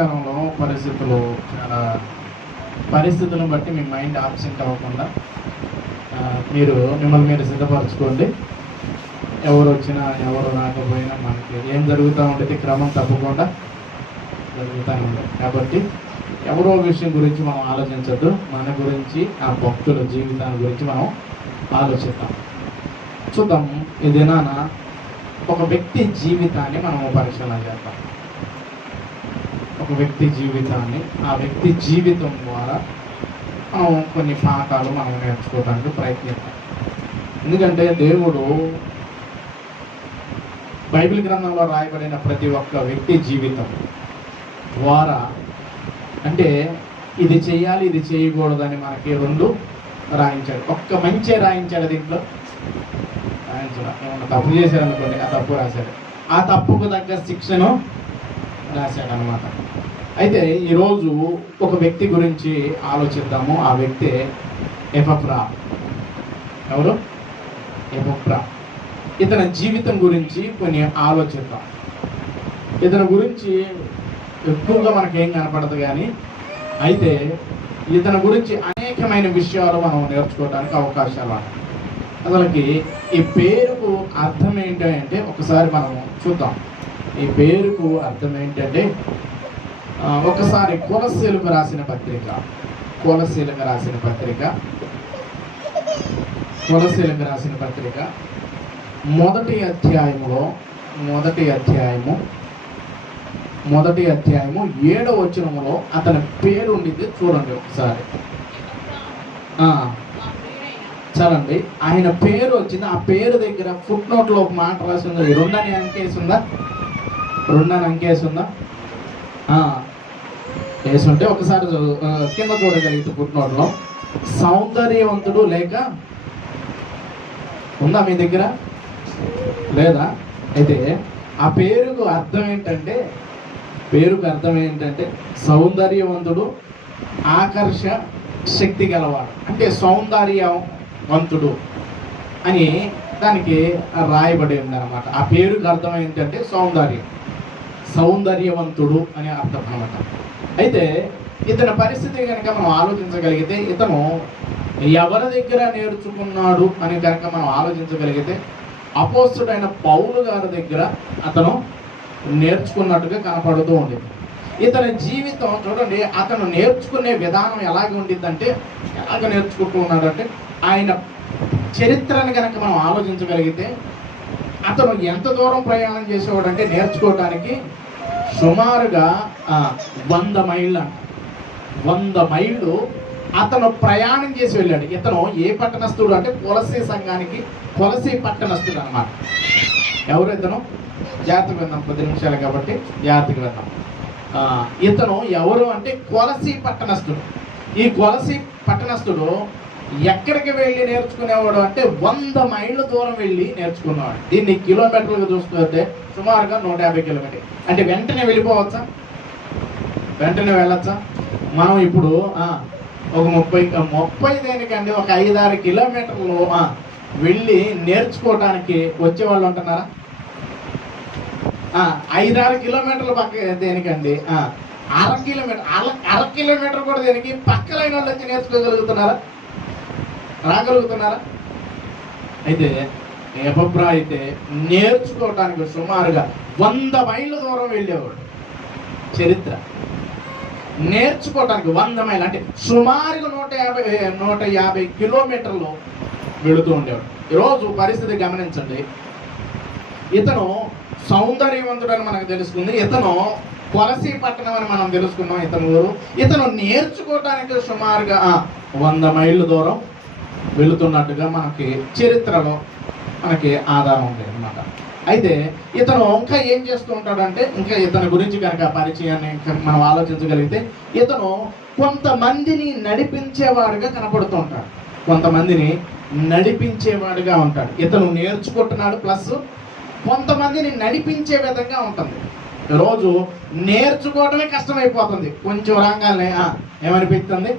కాలంలో పరిస్థితులను బట్టి మీ మైండ్ ఆబ్సెంట్ అవ్వకుండా మిమ్మల్ని మీరు సిద్ధపరచుకోండి. ఎవరు వచ్చినా ఎవరు రాకపోయినా మనకి ఏం జరుగుతూ ఉంటుంది, క్రమం తప్పకుండా జరుగుతూ ఉంటుంది. కాబట్టి ఎవరో విషయం గురించి మనం ఆలోచించద్దు, మన గురించి ఆ భక్తుల జీవితాన్ని గురించి మనం ఆలోచిద్దాం. చూద్దాం, ఈ దినాన ఒక వ్యక్తి జీవితాన్ని మనం పరిశీలన చేద్దాం. ఒక వ్యక్తి జీవితాన్ని, ఆ వ్యక్తి జీవితం ద్వారా మనం కొన్ని పాఠాలు మనం నేర్చుకోవడానికి ప్రయత్నిద్దాం. ఎందుకంటే దేవుడు బైబిల్ గ్రంథంలో రాయబడిన ప్రతి ఒక్క వ్యక్తి జీవితం ద్వారా, అంటే ఇది చేయాలి ఇది చేయకూడదని మనకి రెండు రాయించాడు. ఒక్క మంచి రాయించాడు, దీంట్లో రాయించాడు. ఏమన్నా తప్పు చేశారనుకోండి, ఆ తప్పు రాశాడు, ఆ తప్పుకు తగ్గ శిక్షను రాశాడు అనమాట. అయితే ఈరోజు ఒక వ్యక్తి గురించి ఆలోచిద్దాము. ఆ వ్యక్తి ఎపఫ్రా. ఎవరు? ఎపఫ్రా. ఇతని జీవితం గురించి కొన్ని ఆలోచిద్దాం. ఇతని గురించి ఎక్కువగా మనకేం కనపడదు, కానీ అయితే ఇతని గురించి అనేకమైన విషయాలు మనం నేర్చుకోవడానికి అవకాశాలు ఉన్నాయి. అసలుకి ఈ పేరుకు అర్థం ఏంటంటే ఒకసారి మనం చూద్దాం. ఈ పేరుకు అర్థం ఏంటంటే ఒకసారి కొలస్సీలకు రాసిన పత్రిక మొదటి అధ్యాయము 7వ వచనములో అతని పేరు ఉండింది. చూడండి ఒకసారి, చలండి. ఆయన పేరు వచ్చింది. ఆ పేరు దగ్గర ఫుట్ నోట్లో ఒక మాట రాసి ఉంది. 2 అని అంకేసి ఉందా? వేసుంటే ఒకసారి కింద చూడగలిగితే ఫుట్ నోట్లో సౌందర్యవంతుడు లేక ఉందా మీ దగ్గర? లేదా? అయితే ఆ పేరుకు అర్థం ఏంటంటే సౌందర్యవంతుడు, ఆకర్ష శక్తి గలవాడు, అంటే సౌందర్యవంతుడు అని దానికి రాయబడి ఉందన్నమాట. ఆ పేరుకు అర్థం ఏంటంటే సౌందర్యవంతుడు అనే అర్థం అన్నమాట. అయితే ఇతని పరిస్థితి కనుక మనం ఆలోచించగలిగితే, ఇతను ఎవరి దగ్గర నేర్చుకున్నాడు అని కనుక మనం ఆలోచించగలిగితే, అపోస్తుడైన పౌలు గారి దగ్గర అతను నేర్చుకున్నట్టుగా కనపడుతూ ఉండేది. ఇతని జీవితం చూడండి, అతను నేర్చుకునే విధానం ఎలాగ ఉండిద్దంటే, ఎలాగ నేర్చుకుంటూ ఉన్నాడంటే, ఆయన చరిత్రను కనుక మనం ఆలోచించగలిగితే అతను ఎంత దూరం ప్రయాణం చేసేవాడంటే నేర్చుకోవడానికి సుమారుగా 100 మైళ్ళు అతను ప్రయాణం చేసి వెళ్ళాడు. ఇతను ఏ పట్టణస్థుడు అంటే కొలసీ పట్టణస్థుడు అన్నమాట. ఎవరు ఇతను? జాగ్రత్తగా విందాం, 10 నిమిషాలు కాబట్టి జాగ్రత్తగా విందాం. ఇతను ఎవరు అంటే కొలసీ పట్టణస్థుడు. ఈ కొలసీ పట్టణస్థుడు ఎక్కడికి వెళ్ళి నేర్చుకునేవాడు అంటే 100 మైళ్ళ దూరం వెళ్ళి నేర్చుకునేవాడు. దీన్ని కిలోమీటర్లుగా చూసుకుంటే సుమారుగా 150 కిలోమీటర్. అంటే వెంటనే వెళ్ళిపోవచ్చా? వెంటనే వెళ్ళొచ్చా? మనం ఇప్పుడు ఒక 30 దేనికండి ఒక 5-6 కిలోమీటర్లు వెళ్ళి నేర్చుకోవడానికి వచ్చేవాళ్ళు ఉంటున్నారా? 5-6 కిలోమీటర్ల పక్క దేనికండి అర కిలోమీటర్ కూడా దేనికి పక్కలైన వాళ్ళు వచ్చి నేర్చుకోగలుగుతున్నారా? రాగలుగుతున్నారా? అయితే ఎపఫ్రా అయితే నేర్చుకోవడానికి సుమారుగా 100 మైళ్ళ దూరం వెళ్ళేవాడు. చరిత్ర నేర్చుకోవడానికి 100 మైళ్ళు అంటే సుమారుగా 150 కిలోమీటర్లు వెళుతూ ఉండేవాడు. ఈరోజు పరిస్థితి గమనించండి. ఇతను సౌందర్యవంతుడు అని మనకు తెలుసుకుంది. ఇతను కొలసీ పట్టణం అని మనం తెలుసుకున్నాం. ఇతను నేర్చుకోవడానికి సుమారుగా 100 మైళ్ళ దూరం వెళుతున్నట్టుగా మనకి చరిత్రలో మనకి ఆధారం ఉంది అన్నమాట. అయితే ఇతను ఇంకా ఏం చేస్తూ ఉంటాడంటే, ఇంకా ఇతని గురించి కనుక పరిచయాన్ని మనం ఆలోచించగలిగితే, ఇతను కొంతమందిని నడిపించేవాడుగా కనపడుతూ ఉంటాడు. ఇతను నేర్చుకుంటున్నాడు, ప్లస్ కొంతమందిని నడిపించే విధంగా ఉంటుంది. రోజు నేర్చుకోవడమే కష్టమైపోతుంది. కొంచెం రాగానే ఏమనిపిస్తుంది,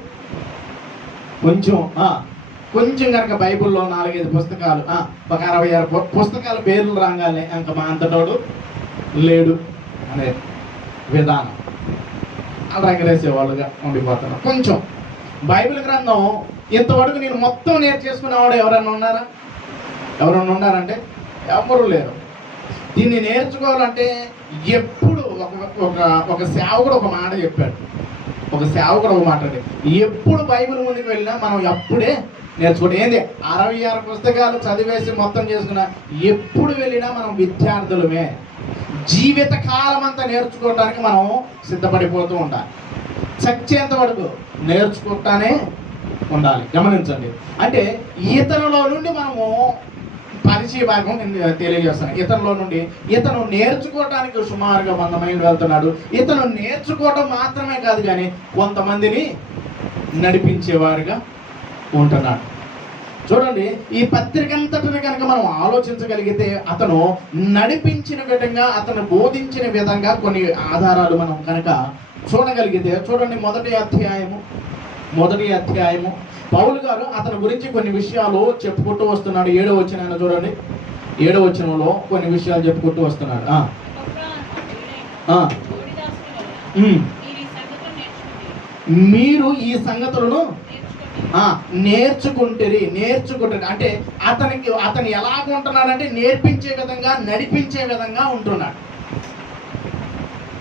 కొంచెం కనుక బైబిల్లో 4-5 పుస్తకాలు, ఒక 66 పుస్తకాల పేర్లు రాగానే ఇంకా మా అంతటోడు లేడు అనే విధానం. కాళ్ళు ఎగరేసేవాళ్ళుగా ఉండిపోతున్నారు. కొంచెం బైబిల్ గ్రంథం ఇంతవరకు నేను మొత్తం నేర్చేసుకునేవాడు ఎవరైనా ఉన్నారా? ఎవరైనా ఉన్నారంటే ఎవరు లేరు. దీన్ని నేర్చుకోవాలంటే ఎప్పుడు ఒక సేవకుడు ఒక మాట చెప్పాడు. ఒక సేవకుడు ఒక మాట అంటే ఎప్పుడు బైబిల్ ముందుకు వెళ్ళినా మనం అప్పుడే నేర్చుకుంటాం. ఏంది 66 పుస్తకాలు చదివేసి మొత్తం చేసుకున్నా ఎప్పుడు వెళ్ళినా మనం విద్యార్థులమే. జీవిత కాలం అంతా నేర్చుకోవడానికి మనం సిద్ధపడిపోతూ ఉండాలి. చచ్చేంత వరకు నేర్చుకుంటానే ఉండాలి. గమనించండి, అంటే ఇతరుల నుండి మనము పరిచయ భాగం నేను తెలియజేస్తాను. ఇతరుల నుండి ఇతను నేర్చుకోవడానికి సుమారుగా 100 మైళ్ళు వెళ్తున్నాడు. ఇతను నేర్చుకోవడం మాత్రమే కాదు కానీ కొంతమందిని నడిపించేవారుగా ఉంటున్నాడు. చూడండి, ఈ పత్రిక అంతటిని కనుక మనం ఆలోచించగలిగితే అతను నడిపించిన విధంగా, అతను బోధించిన విధంగా కొన్ని ఆధారాలు మనం కనుక చూడగలిగితే చూడండి, మొదటి అధ్యాయము పౌలు గారు అతని గురించి కొన్ని విషయాలు చెప్పుకుంటూ వస్తున్నాడు. 7వ వచనం చూడండి. 7వ వచనంలో కొన్ని విషయాలు చెప్పుకుంటూ వస్తున్నాడు. మీరు ఈ సంగతులను నేర్చుకుంటారు. అంటే అతను ఎలాగ ఉంటున్నాడంటే నేర్పించే విధంగా, నడిపించే విధంగా ఉంటున్నాడు.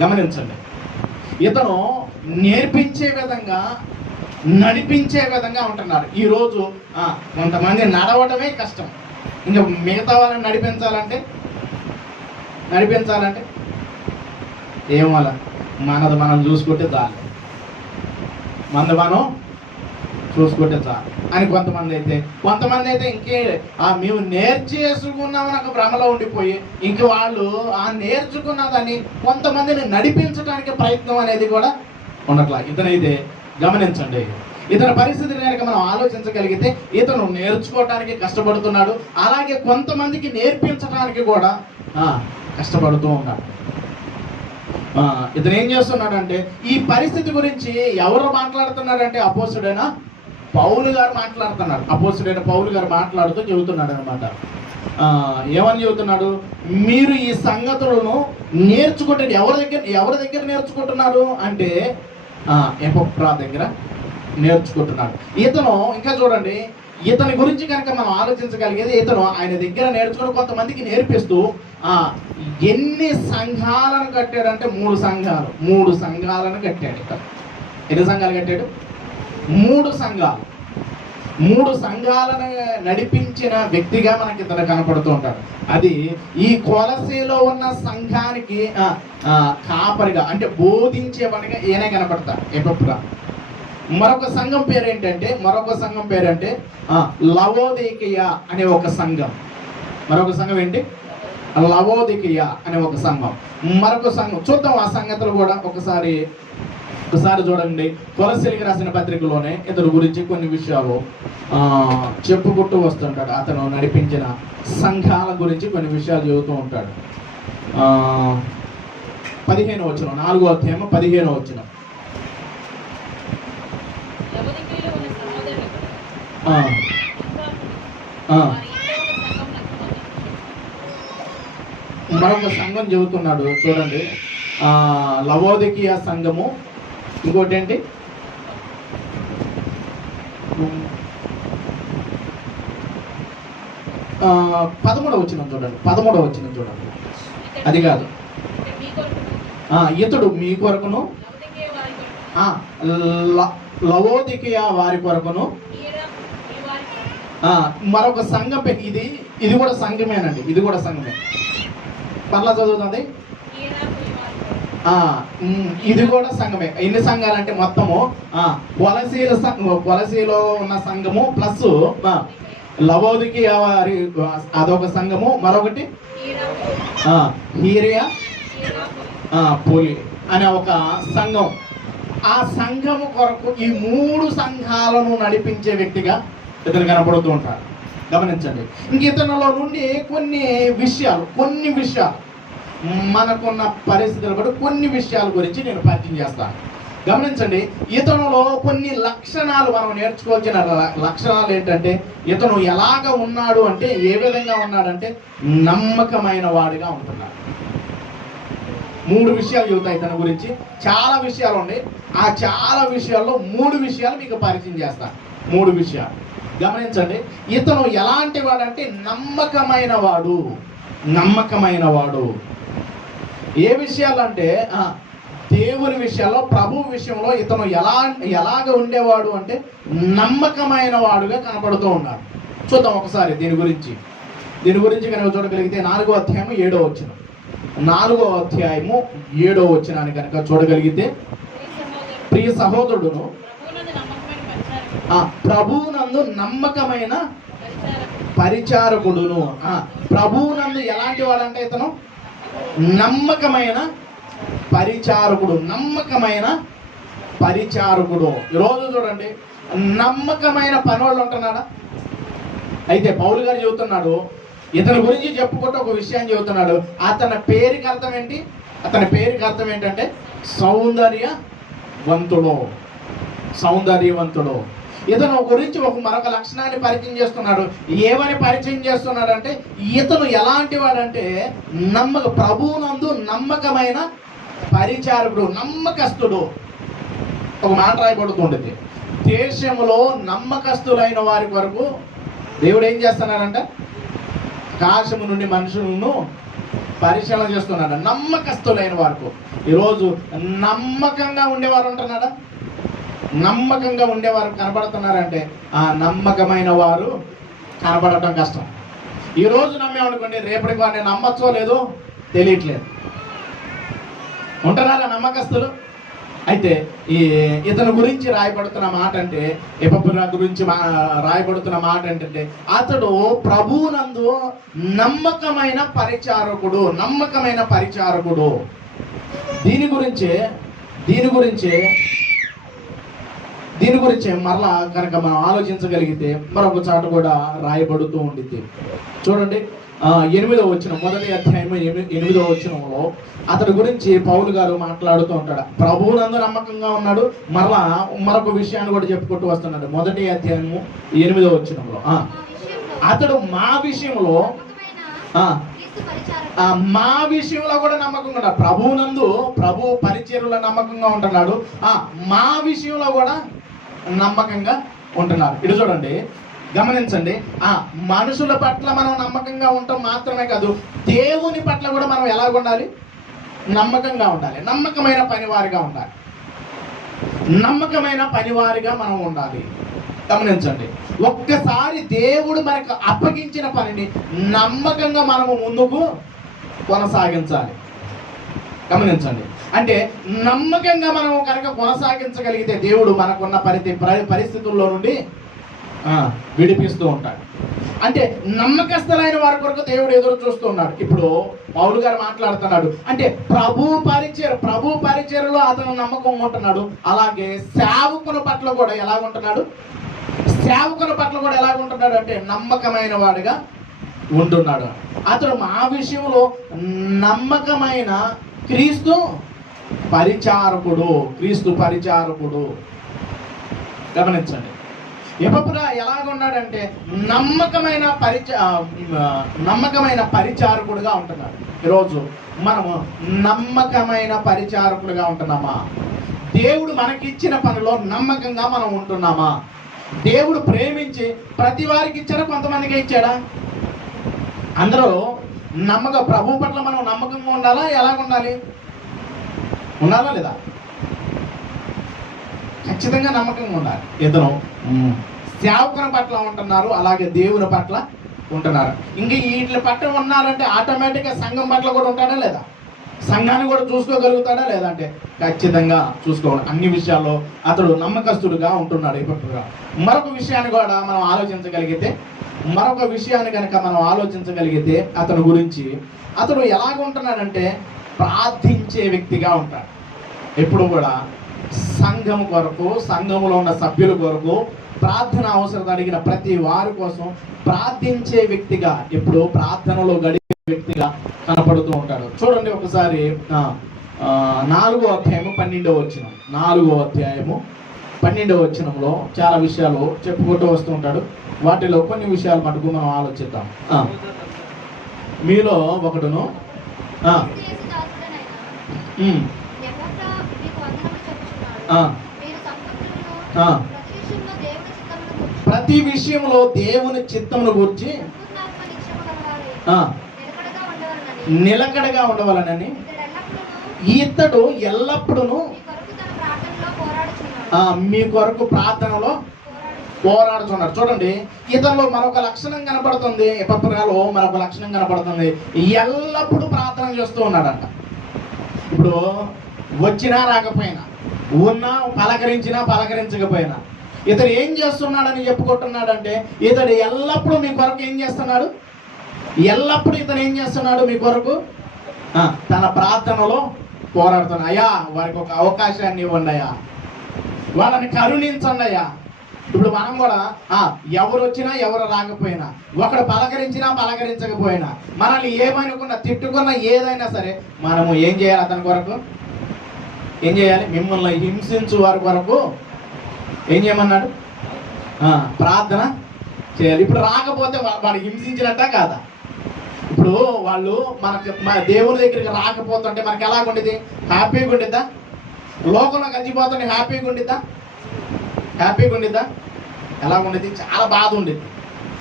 గమనించండి, ఇతను నేర్పించే విధంగా, నడిపించే విధంగా ఉంటున్నారు. ఈరోజు కొంతమంది నడవడమే కష్టం, ఇంకా మిగతా వాళ్ళని నడిపించాలంటే ఏం వల్ల మనది మనం చూసుకుంటే చాలు, మనం చూసుకుంటే చాలు అని కొంతమంది అయితే ఇంకే మేము నేర్చేసుకున్నామని ఒక భ్రమలో ఉండిపోయి ఇంక వాళ్ళు నేర్చుకున్న దాన్ని కొంతమందిని నడిపించడానికి ప్రయత్నం అనేది కూడా ఉండట్లా. ఇతనైతే గమనించండి, ఇతని పరిస్థితిని కనుక మనం ఆలోచించగలిగితే ఇతను నేర్చుకోవడానికి కష్టపడుతున్నాడు, అలాగే కొంతమందికి నేర్పించడానికి కూడా కష్టపడుతూ ఉన్నాడు. ఇతను ఏం చేస్తున్నాడంటే ఈ పరిస్థితి గురించి ఎవరు మాట్లాడుతున్నాడంటే అపోస్తుడైన పౌలు గారు మాట్లాడుతున్నాడు. అపోస్తుడైన పౌలు గారు మాట్లాడుతూ చెబుతున్నాడు అనమాట. ఏమని చెబుతున్నాడు? మీరు ఈ సంగతులను నేర్చుకుంటే ఎవరి దగ్గర నేర్చుకుంటున్నారు అంటే ఎపఫ్రా దగ్గర నేర్చుకుంటున్నాడు. ఇతను ఇంకా చూడండి, ఇతని గురించి కనుక మనం ఆలోచించగలిగేది ఇతను ఆయన దగ్గర నేర్చుకుని కొంతమందికి నేర్పిస్తూ ఎన్ని సంఘాలను కట్టాడంటే 3 సంఘాలను కట్టాడు. ఎన్ని సంఘాలు కట్టాడు? 3 సంఘాలను నడిపించిన వ్యక్తిగా మనకి ఇతను కనపడుతూ ఉంటాడు. అది ఈ కొలసీలో ఉన్న సంఘానికి కాపరిగా, అంటే బోధించేవాడిగా ఈయనే కనపడతాడు ఎపఫ్రా. మరొక సంఘం పేరేంటే లవోదికయ అనే ఒక సంఘం. మరొక సంఘం ఏంటి? లవోదికయ అనే ఒక సంఘం. మరొక సంఘం చూద్దాం. ఆ సంగతులు కూడా ఒకసారి చూడండి. కొలస్సీలకు రాసిన పత్రికలోనే ఇతని గురించి కొన్ని విషయాలు చెప్పుకుంటూ వస్తుంటాడు. అతను నడిపించిన సంఘాల గురించి కొన్ని విషయాలు చెబుతూ ఉంటాడు. 15వ వచనం, 4వ అధ్యాయం 15వ వచనం. మరొక సంఘం చెబుతున్నాడు చూడండి. లవోదికీయ సంఘము, ఇంకోటి ఏంటి? 13వ వచనం చూడండి. అది కాదు, ఇతడు మీ కొరకును లవోదికీయ వారి కొరకును. మరొక సంఘం ఇది కూడా సంఘమేనండి. ఇది కూడా సంఘమే. పర్లా చదువుతుంది. ఇది కూడా సంఘమే. ఎన్ని సంఘాలు అంటే మొత్తము కొలసీలో ఉన్న సంఘము ప్లస్ లవోదికీయ వారి అదొక సంఘము, మరొకటి హీరియా పోలి అనే ఒక సంఘం. ఆ సంఘము కొరకు ఈ 3 సంఘాలను నడిపించే వ్యక్తిగా ఇతను కనపడుతూ ఉంటాడు. గమనించండి, ఇంక ఇతనిలో నుండి కొన్ని విషయాలు మనకున్న పరిస్థితులు బట్టి కొన్ని విషయాల గురించి నేను పరిచయం చేస్తాను. గమనించండి, ఇతనులో కొన్ని లక్షణాలు మనం నేర్చుకోవాల్సిన లక్షణాలు ఏంటంటే ఇతను ఎలాగ ఉన్నాడు అంటే, ఏ విధంగా ఉన్నాడంటే నమ్మకమైన వాడిగా ఉంటున్నాడు. 3 విషయాలు చెబుతాయి తన గురించి. చాలా విషయాలు ఉన్నాయి. ఆ చాలా విషయాల్లో 3 విషయాలు మీకు పరిచయం చేస్తాను. 3 విషయాలు గమనించండి. ఇతను ఎలాంటి వాడంటే నమ్మకమైన వాడు. నమ్మకమైన వాడు ఏ విషయాలంటే దేవుని విషయాల్లో, ప్రభు విషయంలో ఇతను ఎలాగ ఉండేవాడు అంటే నమ్మకమైన వాడుగా కనపడుతూ ఉన్నాడు. చూద్దాం ఒకసారి దీని గురించి కనుక చూడగలిగితే 4వ అధ్యాయము 7వ వచనం. 4వ అధ్యాయము 7వ వచనాన్ని కనుక చూడగలిగితే, ప్రియ సహోదరుడును ప్రభువునందు నమ్మకమైన పరిచారకుడును. ప్రభువునందు ఎలాంటి వాడంటే ఇతను నమ్మకమైన పరిచారకుడు. నమ్మకమైన పరిచారకుడు. ఈరోజు చూడండి, నమ్మకమైన పనివాళ్ళు ఉంటున్నాడా? అయితే పౌలు గారు చెబుతున్నాడు, ఇతని గురించి చెప్పుకుంటూ ఒక విషయాన్ని చెబుతున్నాడు. అతని పేరుకి అర్థం ఏంటి? అతని పేరుకి అర్థం ఏంటంటే సౌందర్యవంతుడు. ఇతను గురించి మరొక లక్షణాన్ని పరిచయం చేస్తున్నాడు. ఏమని పరిచయం చేస్తున్నాడు అంటే, ఇతను ఎలాంటి వాడంటే ప్రభువునందు నమ్మకమైన పరిచారకుడు, నమ్మకస్తుడు. ఒక మాట రాయబడుతుండేది, దేశంలో నమ్మకస్తులైన వారి వరకు దేవుడు ఏం చేస్తున్నాడంట? ఆకాశము నుండి మనుషులను పరిశీలన చేస్తున్నాడు. నమ్మకస్తులైన వరకు. ఈరోజు నమ్మకంగా ఉండేవారు ఉంటున్నాడా? నమ్మకంగా ఉండేవారు కనబడుతున్నారంటే ఆ నమ్మకమైన వారు కనబడటం కష్టం. ఈరోజు నమ్మేమనుకోండి, రేపటికి వారిని నమ్మచ్చో లేదో తెలియట్లేదు. ఉంటున్నారా నమ్మకస్తులు? అయితే ఇతని గురించి రాయబడుతున్న మాట అంటే, ఎపఫ్రా గురించి రాయబడుతున్న మాట ఏంటంటే, అతడు ప్రభువునందు నమ్మకమైన పరిచారకుడు. దీని గురించే మరలా కనుక మనం ఆలోచించగలిగితే మరొక చాట కూడా రాయబడుతూ ఉండిద్ది. చూడండి, 8వ వచనం, మొదటి అధ్యాయం 8వ వచనంలో అతడి గురించి పౌలు గారు మాట్లాడుతూ ఉంటాడు. ప్రభువునందు నమ్మకంగా ఉన్నాడు. మరొక విషయాన్ని కూడా చెప్పుకుంటూ వస్తున్నాడు. మొదటి అధ్యాయము 8వ వచనంలో అతడు మా విషయంలో కూడా నమ్మకంగా ఉన్నాడు. ప్రభు పరిచర్యలో నమ్మకంగా ఉంటున్నాడు. మా విషయంలో కూడా నమ్మకంగా ఉంటున్నారు. ఇటు చూడండి, గమనించండి. మనుషుల పట్ల మనం నమ్మకంగా ఉండటం మాత్రమే కాదు, దేవుని పట్ల కూడా మనం ఎలా ఉండాలి? నమ్మకంగా ఉండాలి. నమ్మకమైన పనివారిగా మనం ఉండాలి. గమనించండి, ఒక్కసారి దేవుడు మనకు అప్పగించిన పనిని నమ్మకంగా మనము ముందుకు కొనసాగించాలి. గమనించండి, అంటే నమ్మకంగా మనం కనుక కొనసాగించగలిగితే దేవుడు మనకున్న పరిస్థితుల్లో నుండి విడిపిస్తూ ఉంటాడు. అంటే నమ్మకస్తులైన వారి కొరకు దేవుడు ఎదురు చూస్తూ ఉన్నాడు. ఇప్పుడు పౌలు గారు మాట్లాడుతున్నాడు అంటే ప్రభు పరిచర్యలో అతను నమ్మకం ఉంటున్నాడు. అలాగే సేవకుని పట్ల కూడా ఎలాగుంటున్నాడు అంటే నమ్మకమైన వాడిగా ఉంటున్నాడు. అతడు మా విషయంలో నమ్మకమైన క్రీస్తు పరిచారకుడు. గమనించండి, ఎపఫ్రా ఎలాగున్నాడంటే నమ్మకమైన పరిచారకుడుగా ఉంటున్నాడు. ఈరోజు మనము నమ్మకమైన పరిచారకుడుగా ఉంటున్నామా? దేవుడు మనకిచ్చిన పనిలో నమ్మకంగా మనం ఉంటున్నామా? దేవుడు ప్రేమించి ప్రతి వారికి ఇచ్చాడా? కొంతమందికి ఇచ్చాడా? అందరూ ప్రభు పట్ల మనం నమ్మకంగా ఉండాలా? ఎలాగుండాలి? ఉండాలా లేదా? ఖచ్చితంగా నమ్మకంగా ఉండాలి. ఇతను సేవకుని పట్ల ఉంటున్నారు, అలాగే దేవుని పట్ల ఉంటున్నారు. ఇంకా వీటి పట్ల ఉన్నారంటే ఆటోమేటిక్గా సంఘం పట్ల కూడా ఉంటాడా లేదా? సంఘాన్ని కూడా చూసుకోగలుగుతాడా లేదా అంటే ఖచ్చితంగా చూసుకోవాలి. అన్ని విషయాల్లో అతడు నమ్మకస్తుడుగా ఉంటున్నాడు. ఇప్పుడు మరొక విషయాన్ని కూడా మనం ఆలోచించగలిగితే అతని గురించి అతడు ఎలాగ ఉంటున్నాడంటే ప్రార్థించే వ్యక్తిగా ఉంటాడు. ఎప్పుడు కూడా సంఘం కొరకు, సంఘములో ఉన్న సభ్యుల కొరకు ప్రార్థన అవసరం అడిగిన ప్రతి వారి కోసం ప్రార్థించే వ్యక్తిగా, ఎప్పుడు ప్రార్థనలో గడిపే వ్యక్తిగా కనపడుతూ ఉంటాడు. చూడండి ఒకసారి 4వ అధ్యాయము 12వ వచనం. 4వ అధ్యాయము 12వ వచనంలో చాలా విషయాలు చెప్పుకుంటూ వస్తూ ఉంటాడు. వాటిలో కొన్ని విషయాలు మటుకు మనం ఆలోచిద్దాం. మీలో ఒకడును ఎపఫ్రా మీకు వందనములు చెప్పుచున్నాడు. మీరు సంపూర్ణులను, ఆ, ప్రతి విషయంలో దేవుని చిత్తమును గురించి సంపూర్ణాత్మ నిక్షేప గలవారై ఆ, నిలకడగా ఉండవలెనని నిలకడగా ఉండవాలనని ఇతడు ఎల్లప్పుడూను ఇతడు ఎల్లప్పుడూ మీ కొరకు తన ప్రార్థనలో పోరాడుచున్నాడు. మీ కొరకు ప్రార్థనలో పోరాడుతున్నాడు. చూడండి, ఇతరులో మరొక లక్షణం కనపడుతుంది, ఎపఫ్రాలో మరొక లక్షణం కనపడుతుంది. ఎల్లప్పుడూ ప్రార్థన చేస్తూ ఉన్నాడంట. ఇప్పుడు వచ్చినా రాకపోయినా, ఉన్నా పలకరించినా పలకరించకపోయినా, ఇతడు ఏం చేస్తున్నాడని చెప్పుకుంటున్నాడంటే, ఇతడు ఎల్లప్పుడూ మీ కొరకు ఏం చేస్తున్నాడు? ఎల్లప్పుడూ ఇతను ఏం చేస్తున్నాడు మీ కొరకు? తన ప్రార్థనలో పోరాడుతున్నాడు. అయ్యా, వారికి ఒక అవకాశాన్ని ఇవ్వండి అయ్యా, వాళ్ళని కరుణించండి అయ్యా. ఇప్పుడు మనం కూడా ఎవరు వచ్చినా ఎవరు రాకపోయినా, ఒకడు పలకరించినా పలకరించకపోయినా, మనల్ని ఏమనుకున్నా తిట్టుకున్నా ఏదైనా సరే, మనము ఏం చేయాలి? అతని కొరకు ఏం చేయాలి? మిమ్మల్ని హింసించు వారి కొరకు ఏం చేయమన్నాడు? ప్రార్థన చేయాలి. ఇప్పుడు రాకపోతే వాడు హింసించినట్ట కాదా? ఇప్పుడు వాళ్ళు మన దేవుని దగ్గరికి రాకపోతుంటే మనకి ఎలాగుండేది? హ్యాపీగా ఉండిద్దా? లోకంలో కలిసిపోతుంటే హ్యాపీగా ఉండిద్దా? హ్యాపీగా ఉండిద్దా? ఎలా ఉండేది? చాలా బాధ ఉండేది.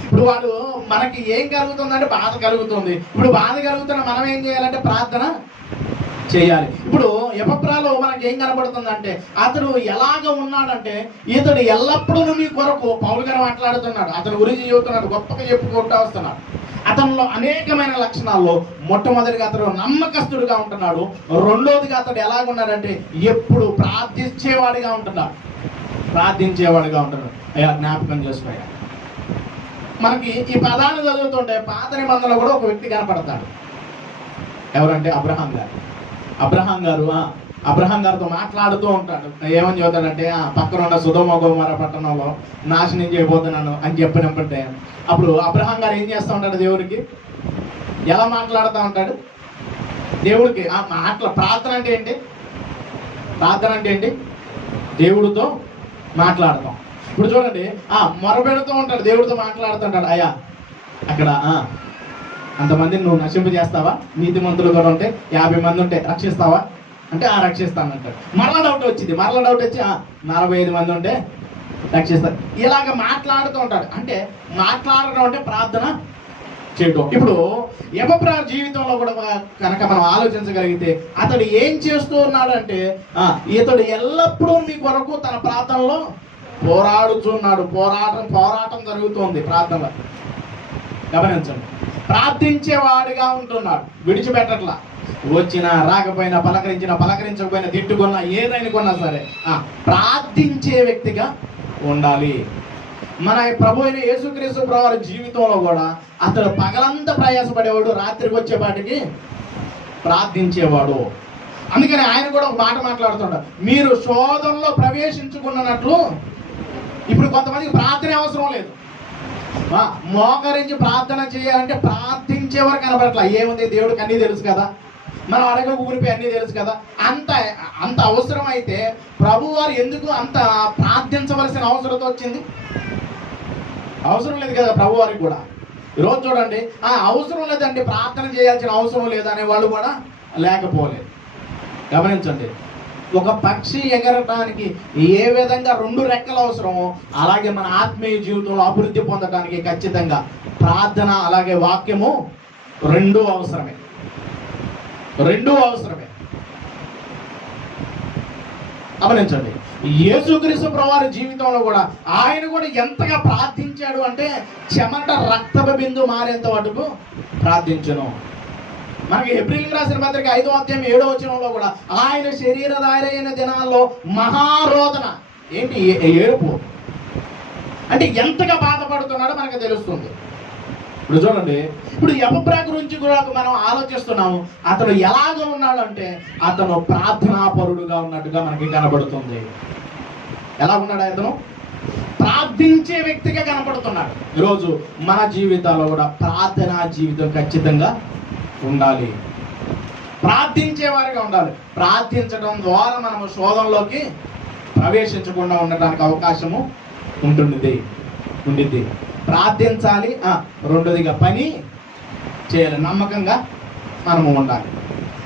ఇప్పుడు వాడు మనకి ఏం కలుగుతుందంటే బాధ కలుగుతుంది. ఇప్పుడు బాధ కలుగుతున్న మనం ఏం చేయాలంటే ప్రార్థన చేయాలి. ఇప్పుడు ఎపఫ్రాలో మనకి ఏం కనబడుతుందంటే, అతడు ఎలాగ ఉన్నాడంటే, ఇతడు ఎల్లప్పుడూ మీ కొరకు పౌలు గారు మాట్లాడుతున్నాడు, అతని గురించి చెబుతున్నాడు, గొప్పగా చెప్పుకుంటూ వస్తున్నాడు. అతనిలో అనేకమైన లక్షణాల్లో మొట్టమొదటిగా అతడు నమ్మకస్తుడిగా ఉంటున్నాడు. రెండోదిగా అతడు ఎలాగున్నాడంటే ఎప్పుడు ప్రార్థించేవాడిగా ఉంటున్నాడు. అయ్యా, జ్ఞాపకం చేసుకోయా. మనకి ఈ పదాలు చదువుతుంటే పాత నిబంధనలో కూడా ఒక వ్యక్తి కనపడతాడు. ఎవరంటే అబ్రహాం గారు. అబ్రహాం గారితో మాట్లాడుతూ ఉంటాడు. ఏమని చెబుతాడంటే, పక్కన ఉన్న సొదొమ గొమొర్రా పట్టణంలో నాశనం చేయబోతున్నాను అని చెప్పినప్పుడే అప్పుడు అబ్రహాం గారు ఏం చేస్తూ ఉంటాడు? దేవుడికి ఎలా మాట్లాడుతూ ఉంటాడు? దేవుడికి ప్రార్థన అంటే ఏంటి? ప్రార్థన అంటే ఏంటి? దేవుడితో మాట్లాడతాం. ఇప్పుడు చూడండి, మొరపెడుతూ ఉంటాడు, దేవుడితో మాట్లాడుతుంటాడు. అయ్యా, అక్కడ అంతమందిని నువ్వు నశింపజేస్తావా? నీతిమంతులు కూడా ఉంటే 50 మంది ఉంటే రక్షిస్తావా అంటే రక్షిస్తానంటాడు. మరలా డౌట్ వచ్చింది. మరలా డౌట్ వచ్చి 45 మంది ఉంటే రక్షిస్తారు. ఇలాగ మాట్లాడుతూ ఉంటాడు. అంటే మాట్లాడడం అంటే ప్రార్థన చేయడం. ఇప్పుడు ఎపఫ్రా జీవితంలో కూడా కనుక మనం ఆలోచించగలిగితే అతడు ఏం చేస్తూ ఉన్నాడు అంటే, ఇతడు ఎల్లప్పుడూ మీ కొరకు తన ప్రార్థనలో పోరాడుతున్నాడు. పోరాటం జరుగుతుంది ప్రార్థనలో. గమనించండి, ప్రార్థించేవాడిగా ఉంటున్నాడు, విడిచిపెట్టట్లా. వచ్చినా రాకపోయినా, పలకరించకపోయినా, తిట్టుకున్నా, ఏదైనా కొన్నా సరే ప్రార్థించే వ్యక్తిగా ఉండాలి. మన ప్రభు అయిన యేసుక్రీస్తు ప్రభువారి జీవితంలో కూడా అతడు పగలంతా ప్రయాసపడేవాడు, రాత్రికి వచ్చేపాటికి ప్రార్థించేవాడు. అందుకని ఆయన కూడా ఒక మాట మాట్లాడుతున్నాడు, మీరు శోధనలో ప్రవేశించుకున్నట్లు. ఇప్పుడు కొంతమందికి ప్రార్థన అవసరం లేదు. మోకరించి ప్రార్థన చేయాలంటే ప్రార్థించేవారు కనబడట్లా. ఏముంది? దేవుడికి అన్నీ తెలుసు కదా, మనం అడగ ఊరిపోయి అన్నీ తెలుసు కదా. అంత అవసరం అయితే ప్రభు వారు ఎందుకు అంత ప్రార్థించవలసిన అవసరం వచ్చింది? అవసరం లేదు కదా ప్రభు వారికి కూడా. ఈరోజు చూడండి, అవసరం లేదండి, ప్రార్థన చేయాల్సిన అవసరం లేదు అనే వాళ్ళు కూడా లేకపోలేదు. గమనించండి, ఒక పక్షి ఎగరటానికి ఏ విధంగా 2 రెక్కలు అవసరమో, అలాగే మన ఆత్మీయ జీవితంలో అభివృద్ధి పొందడానికి ఖచ్చితంగా ప్రార్థన అలాగే వాక్యము రెండూ అవసరమే. గమనించండి, యేసుక్రీస్తు ప్రభువారి జీవితంలో కూడా ఆయన కూడా ఎంతగా ప్రార్థించాడు అంటే, చెమట రక్తపు బిందు మారేంత వరకు ప్రార్థించను. మనకి హెబ్రీయులకు రాసిన పత్రిక 5వ అధ్యాయం 7వ వచనంలో కూడా ఆయన శరీరధారైన దినాల్లో మహారోదన, ఏంటి ఏడుపు అంటే ఎంతగా బాధపడుతున్నాడో మనకు తెలుస్తుంది. ఇప్పుడు చూడండి, ఇప్పుడు ఎపఫ్రా గురించి కూడా మనం ఆలోచిస్తున్నాము. అతను ఎలాగ ఉన్నాడు అంటే, అతను ప్రార్థనాపరుడుగా ఉన్నట్టుగా మనకి కనబడుతుంది. ఎలా ఉన్నాడు? అతను ప్రార్థించే వ్యక్తిగా కనపడుతున్నాడు. ఈరోజు మన జీవితాల్లో కూడా ప్రార్థనా జీవితం ఖచ్చితంగా ఉండాలి, ప్రార్థించేవారిగా ఉండాలి. ప్రార్థించడం ద్వారా మనము శోధనలోకి ప్రవేశించకుండా ఉండటానికి అవకాశము ఉండిద్ది. ప్రార్థించాలి. రెండోదిగా పని చేయాలి, నమ్మకంగా మనము ఉండాలి.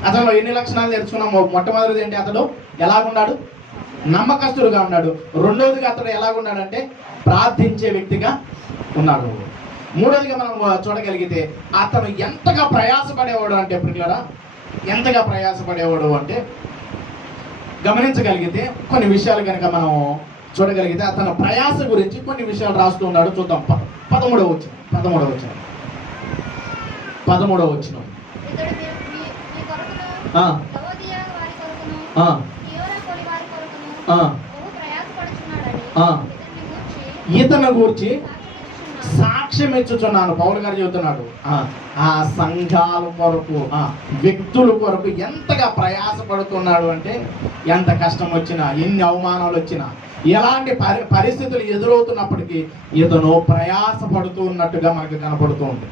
అతను ఎన్ని లక్షణాలు నేర్చుకున్నాం? మొట్టమొదటిది ఏంటి? అతడు ఎలాగున్నాడు? నమ్మకస్తుడుగా ఉన్నాడు. రెండవదిగా అతడు ఎలాగున్నాడంటే ప్రార్థించే వ్యక్తిగా ఉన్నాడు. మూడవదిగా మనం చూడగలిగితే అతను ఎంతగా ప్రయాసపడేవాడు అంటే ప్రియులారా, ఎంతగా ప్రయాసపడేవాడు అంటే గమనించగలిగితే కొన్ని విషయాలు కనుక మనం చూడగలిగితే అతను ప్రయాస గురించి కొన్ని విషయాలు రాస్తూ ఉన్నాడు. చూద్దాం. 13వ వచనం. ఇతడు మీ కొరకును లవోదియ వారి కొరకును హియోరాపోలి వారి కొరకును బహు ప్రయాసపడుచున్నాడని ఇతను గూర్చి సాక్ష్యమిచ్చుచున్నాడు. సాక్ష్యం ఇచ్చుచున్నాను. పౌలు గారు చెబుతున్నాడు. ఆ సంఘాల కొరకు, వ్యక్తుల కొరకు ఎంతగా ప్రయాసపడుతున్నాడు అంటే, ఎంత కష్టం వచ్చినా, ఎన్ని అవమానాలు వచ్చినా, ఎలాంటి పరిస్థితులు ఎదురవుతున్నప్పటికీ ఇతను ప్రయాసపడుతూ ఉన్నట్టుగా మనకు కనపడుతూ ఉంది.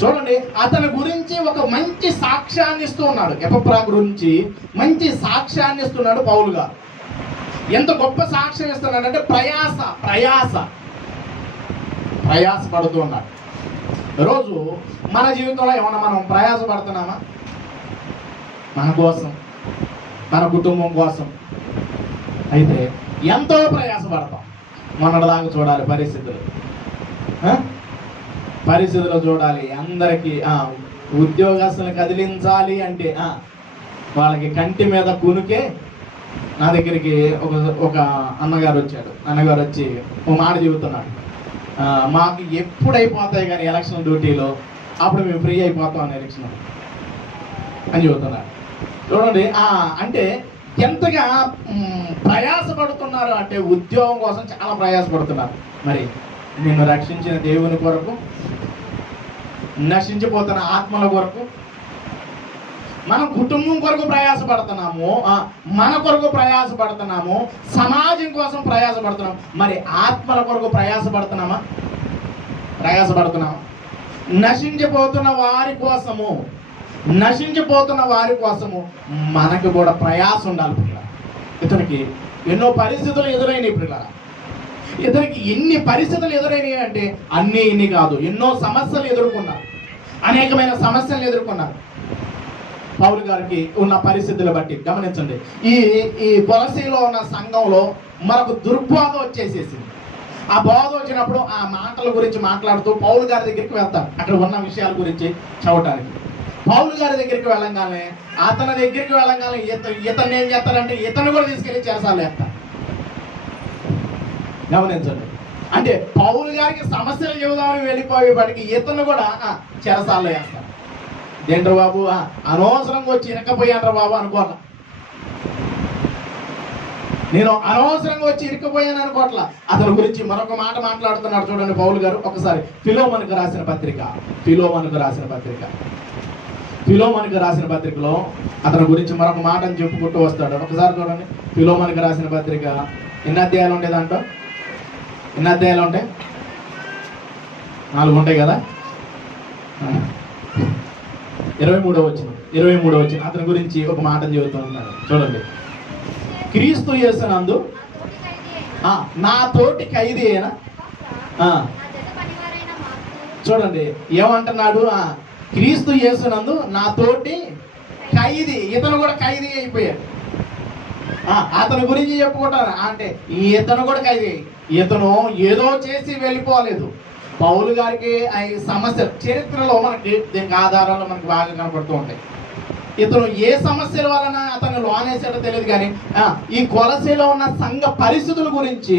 చూడండి, అతని గురించి ఒక మంచి సాక్ష్యాన్ని ఇస్తూ ఉన్నాడు. ఎపఫ్రా గురించి మంచి సాక్ష్యాన్ని ఇస్తున్నాడు పౌలు గారు. ఎంత గొప్ప సాక్ష్యం ఇస్తున్నాడంటే ప్రయాసపడుతూ ఉన్నాడు. రోజు మన జీవితంలో ఏమన్నా మనం ప్రయాసపడుతున్నామా? మన కోసం, మన కుటుంబం కోసం అయితే ఎంతో ప్రయాసపడతాం. మొన్నటిదాకా చూడాలి పరిస్థితులు చూడాలి. అందరికీ ఉద్యోగస్తులను కదిలించాలి అంటే వాళ్ళకి కంటి మీద కునుకే. నా దగ్గరికి ఒక అన్నగారు వచ్చాడు. అన్నగారు వచ్చి ఓ మాట చెబుతున్నాడు. మాకు ఎప్పుడు అయిపోతాయి కానీ ఎలక్షన్ డ్యూటీలో, అప్పుడు మేము ఫ్రీ అయిపోతాం ఎలక్షన్ అని చెబుతున్నాడు. చూడండి, అంటే ఎంతగా ప్రయాసపడుతున్నారు అంటే ఉద్యోగం కోసం చాలా ప్రయాసపడుతున్నారు. మరి నిన్ను రక్షించిన దేవుని కొరకు, నశించిపోతున్న ఆత్మల కొరకు, మనం కుటుంబం కొరకు ప్రయాసపడుతున్నాము, మన కొరకు ప్రయాసపడుతున్నాము, సమాజం కోసం ప్రయాసపడుతున్నాము. మరి ఆత్మల కొరకు ప్రయాసపడుతున్నామా? నశించిపోతున్న వారి కోసము మనకు కూడా ప్రయాస ఉండాలి పిల్లల. ఇతనికి ఎన్నో పరిస్థితులు ఎదురైనాయి పిల్లల. ఇతనికి ఎన్ని పరిస్థితులు ఎదురైనాయి అంటే ఇన్ని కాదు, ఎన్నో సమస్యలు ఎదుర్కొన్నారు. అనేకమైన సమస్యలు ఎదుర్కొన్నారు. పౌలు గారికి ఉన్న పరిస్థితులు బట్టి గమనించండి. ఈ కొలసీలో ఉన్న సంఘంలో మనకు దుర్బోధ వచ్చేసేసింది. ఆ బోధ వచ్చినప్పుడు ఆ మాటల గురించి మాట్లాడుతూ పౌలు గారి దగ్గరికి వెళ్తారు. అక్కడ ఉన్న విషయాల గురించి చదవటానికి పౌలు గారి దగ్గరికి వెళ్ళంగానే, ఇతను ఏం చేస్తారంటే ఇతను కూడా తీసుకెళ్లి చెరసాలు వేస్తారు. గమనించండి, అంటే పౌలు గారికి సమస్యలు చెబుదామని వెళ్ళిపోయేవాడికి ఇతను కూడా చెరసాల్లో వేస్తారు. ఏంట్రా బాబు, అనవసరంగా వచ్చి ఇరకపోయాను బాబు అనుకోవాలా. నేను అనవసరంగా వచ్చి ఇరుక్కుపోయాను అనుకోవట్లా. అతని గురించి మరొక మాట మాట్లాడుతున్నాడు. చూడండి పౌలు గారు ఒకసారి ఫిలోమోనుకు రాసిన పత్రికలో అతని గురించి మరొక మాటను చెప్పుకుంటూ వస్తాడు. ఒకసారి చూడండి, ఫిలోమోనుకు రాసిన పత్రిక ఎన్ని అధ్యాయాలు ఉంటాయి? దాంట్లో ఎన్ని అధ్యాయాలు ఉంటాయి? 4 ఉంటాయి కదా. 23వ వచనం అతని గురించి ఒక మాటను చెబుతూ ఉన్నాడు. చూడండి, క్రీస్తు యేసునందు నా తోటి ఖైదీ అయినా. చూడండి ఏమంటున్నాడు, క్రీస్తు యేసునందు నా తోటి ఖైదీ. ఇతను కూడా ఖైదీ అయిపోయాడు. అతని గురించి చెప్పుకుంటారు అంటే ఇతను కూడా ఖైదీ. ఇతను ఏదో చేసి వెళ్ళిపోలేదు. పౌలు గారికి ఈ సమస్య చరిత్రలో మనకి దీనికి ఆధారాలు మనకి బాగా కనపడుతూ ఉంటాయి. ఇతను ఏ సమస్యల వలన అతను లోనేసాడో తెలియదు కానీ ఈ కొలసీలో ఉన్న సంఘ పరిస్థితుల గురించి